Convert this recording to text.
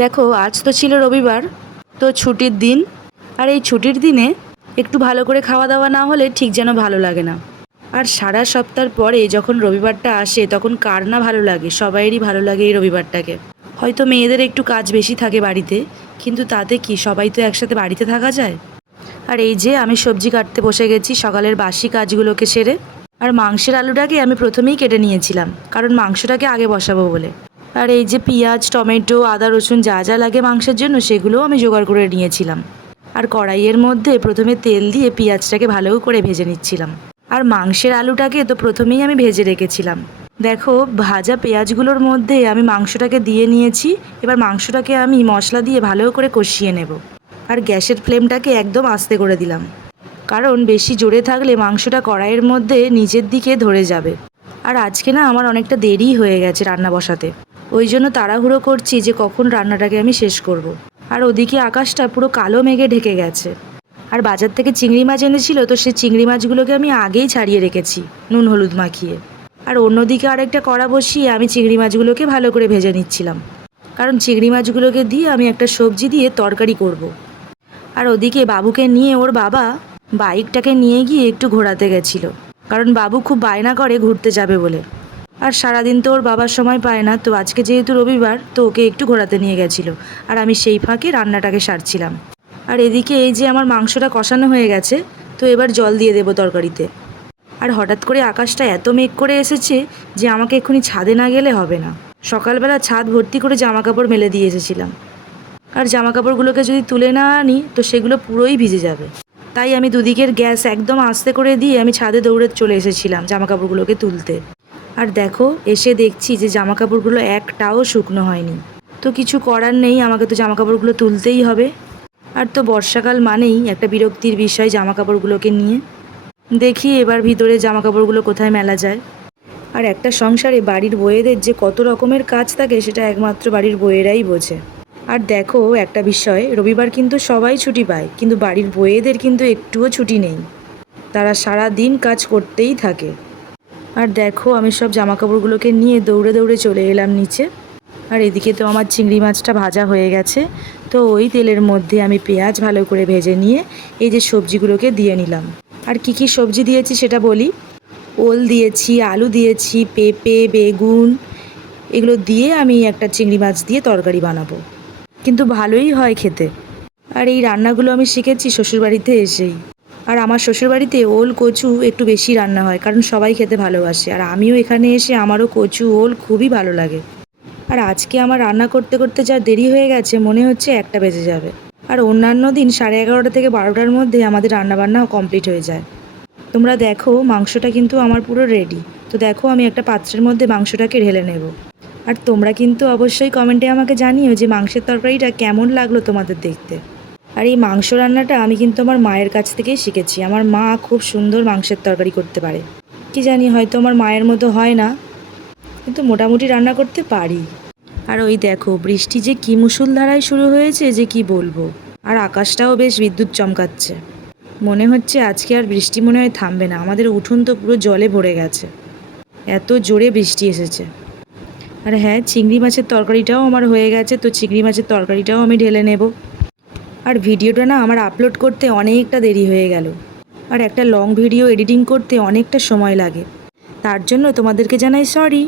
দেখো, আজ তো ছিল রবিবার, তো ছুটির দিন। আর এই ছুটির দিনে একটু ভালো করে খাওয়া দাওয়া না হলে ঠিক যেন ভালো লাগে না। আর সারা সপ্তাহ পরে যখন রবিবারটা আসে, তখন কার না ভালো লাগে? সবাইয়েরই ভালো লাগে এই রবিবারটাকে। হয়তো মেয়েদের একটু কাজ বেশি থাকে বাড়িতে, কিন্তু তাতে কি সবাই তো একসাথে বাড়িতে থাকা যায়? আর এই যে আমি সবজি কাটতে বসে গেছি সকালের বাসি কাজগুলোকে সেরে, আর মাংসের আলুটাকে আমি প্রথমেই কেটে নিয়েছিলাম, কারণ মাংসটাকে আগে বসাবো বলে। আর এই যে পেঁয়াজ, টমেটো, আদা, রসুন যা যা লাগে মাংসের জন্য সেগুলোও আমি জোগাড় করে নিয়েছিলাম। আর কড়াইয়ের মধ্যে প্রথমে তেল দিয়ে পেঁয়াজটাকে ভালো করে ভেজে নিচ্ছিলাম। আর মাংসের আলুটাকে তো প্রথমেই আমি ভেজে রেখেছিলাম। দেখো, ভাজা পেঁয়াজগুলোর মধ্যে আমি মাংসটাকে দিয়ে নিয়েছি। এবার মাংসটাকে আমি মশলা দিয়ে ভালো করে কষিয়ে নেব। আর গ্যাসের ফ্লেমটাকে একদম আস্তে করে দিলাম। কারণ বেশি জোরে থাকলে মাংসটা কড়াইয়ের মধ্যে নিচের দিকে ধরে যাবে। আর আজকে না আমার অনেকটা দেরি হয়ে গেছে রান্না বসাতে। ওই জন্য তাড়াহুড়ো করছি যে কখন রান্নাটাকে আমি শেষ করব। আর ওদিকে আকাশটা পুরো কালো মেঘে ঢেকে গেছে। আর বাজার থেকে চিংড়ি মাছ এনেছিল তো সেই চিংড়ি মাছগুলোকে আমি আগেই ছাড়িয়ে রেখেছি, নুন হলুদ মাখিয়ে। আর অন্যদিকে আরেকটা কড়া বসিয়ে আমি চিংড়ি মাছগুলোকে ভালো করে ভেজে নিচ্ছিলাম। কারণ চিংড়ি মাছগুলোকে দিয়ে আমি একটা সবজি দিয়ে তরকারি করব। আর ওদিকে বাবুকে নিয়ে ওর বাবা বাইকটাকে নিয়ে গিয়ে একটু ঘোরাতে গেছিল। কারণ বাবু খুব বায়না করে ঘুরতে যাবে বলে। আর সারাদিন তো ওর বাবার সময় পায় না, তো আজকে যেহেতু রবিবার, তো ওকে একটু ঘোরাতে নিয়ে গেছিল। আর আমি সেই ফাঁকে রান্নাটাকে সারছিলাম। আর এদিকে এই যে আমার মাংসটা কষানো হয়ে গেছে, তো এবার জল দিয়ে দেবো তরকারিতে। আর হঠাৎ করে আকাশটা এত মেঘ করে এসেছে যে আমাকে এক্ষুনি ছাদে না গেলে হবে না। সকালবেলা ছাদ ভর্তি করে জামা কাপড় মেলে দিয়ে এসেছিলাম। আর জামা কাপড়গুলোকে যদি তুলে না আনি, তো সেগুলো পুরোই ভিজে যাবে। তাই আমি দুদিকের গ্যাস একদম আস্তে করে দিয়ে আমি ছাদে দৌড়ে চলে এসেছিলাম জামা কাপড়গুলোকে তুলতে। আর দেখো, এসে দেখছি যে জামা কাপড়গুলো একটাও শুকনো হয়নি। তো কিছু করার নেই, আমাকে তো জামা কাপড়গুলো তুলতেই হবে। আর তো বর্ষাকাল মানেই একটা বিরক্তির বিষয় জামা কাপড়গুলোকে নিয়ে। দেখি এবার ভিতরে জামা কাপড়গুলো কোথায় মেলা যায়। আর একটা সংসারে বাড়ির বইয়েদের যে কত রকমের কাজ থাকে, সেটা একমাত্র বাড়ির বইয়েরাই বোঝে। আর দেখো, একটা বিষয়, রবিবার কিন্তু সবাই ছুটি পায়, কিন্তু বাড়ির বইয়েদের কিন্তু একটুও ছুটি নেই। তারা সারা দিন কাজ করতেই থাকে। আর দেখো, আমি সব জামা কাপড়গুলোকে নিয়ে দৌড়ে দৌড়ে চলে এলাম নিচে। আর এদিকে তো আমার চিংড়ি মাছটা ভাজা হয়ে গেছে। তো ওই তেলের মধ্যে আমি পেঁয়াজ ভালো করে ভেজে নিয়ে এই যে সবজিগুলোকে দিয়ে নিলাম। আর কি কি সবজি দিয়েছি সেটা বলি? ওল দিয়েছি, আলু দিয়েছি, পেঁপে, বেগুন, এগুলো দিয়ে আমি একটা চিংড়ি মাছ দিয়ে তরকারি বানাবো। কিন্তু ভালোই হয় খেতে। আর এই রান্নাগুলো আমি শিখেছি শ্বশুরবাড়িতে এসেই। আর আমার শ্বশুরবাড়িতে ওল, কচু একটু বেশি রান্না হয়, কারণ সবাই খেতে ভালোবাসে। আর আমিও এখানে এসে আমারও কচু, ওল খুবই ভালো লাগে। আর আজকে আমার রান্না করতে করতে যা দেরি হয়ে গেছে, মনে হচ্ছে একটা বেজে যাবে। আর অন্যান্য দিন সাড়ে এগারোটা থেকে বারোটার মধ্যে আমাদের রান্নাবান্নাও কমপ্লিট হয়ে যায়। তোমরা দেখো, মাংসটা কিন্তু আমার পুরো রেডি তো দেখো, আমি একটা পাত্রের মধ্যে মাংসটাকে ঢেলে নেব। আর তোমরা কিন্তু অবশ্যই কমেন্টে আমাকে জানিও যে মাংসের তরকারিটা কেমন লাগল তোমাদের দেখতে। আর এই মাংস রান্নাটা আমি কিন্তু আমার মায়ের কাছ থেকেই শিখেছি। আমার মা খুব সুন্দর মাংসের তরকারি করতে পারে। কি জানি হয়তো আমার মায়ের মতো হয় না, কিন্তু মোটামুটি রান্না করতে পারি। আর ওই দেখো, বৃষ্টি যে কি মুসুলধারায় শুরু হয়েছে যে কি বলব? আর আকাশটাও বেশ বিদ্যুৎ চমকাচ্ছে। মনে হচ্ছে আজকে আর বৃষ্টি মনে হয় থামবে না। আমাদের উঠোন তো পুরো জলে ভরে গেছে। এত জোরে বৃষ্টি এসেছে। আর হ্যাঁ চিংড়ি মাছের তরকারিটাও আমার হয়ে গেছে, তো চিংড়ি মাছের তরকারিটাও আমি ঢেলে নেব। আর ভিডিওটা না আমার আপলোড করতে অনেকটা দেরি হয়ে গেল। আর একটা লং ভিডিও এডিটিং করতে অনেকটা সময় লাগে। তার জন্য তোমাদেরকে জানাই সরি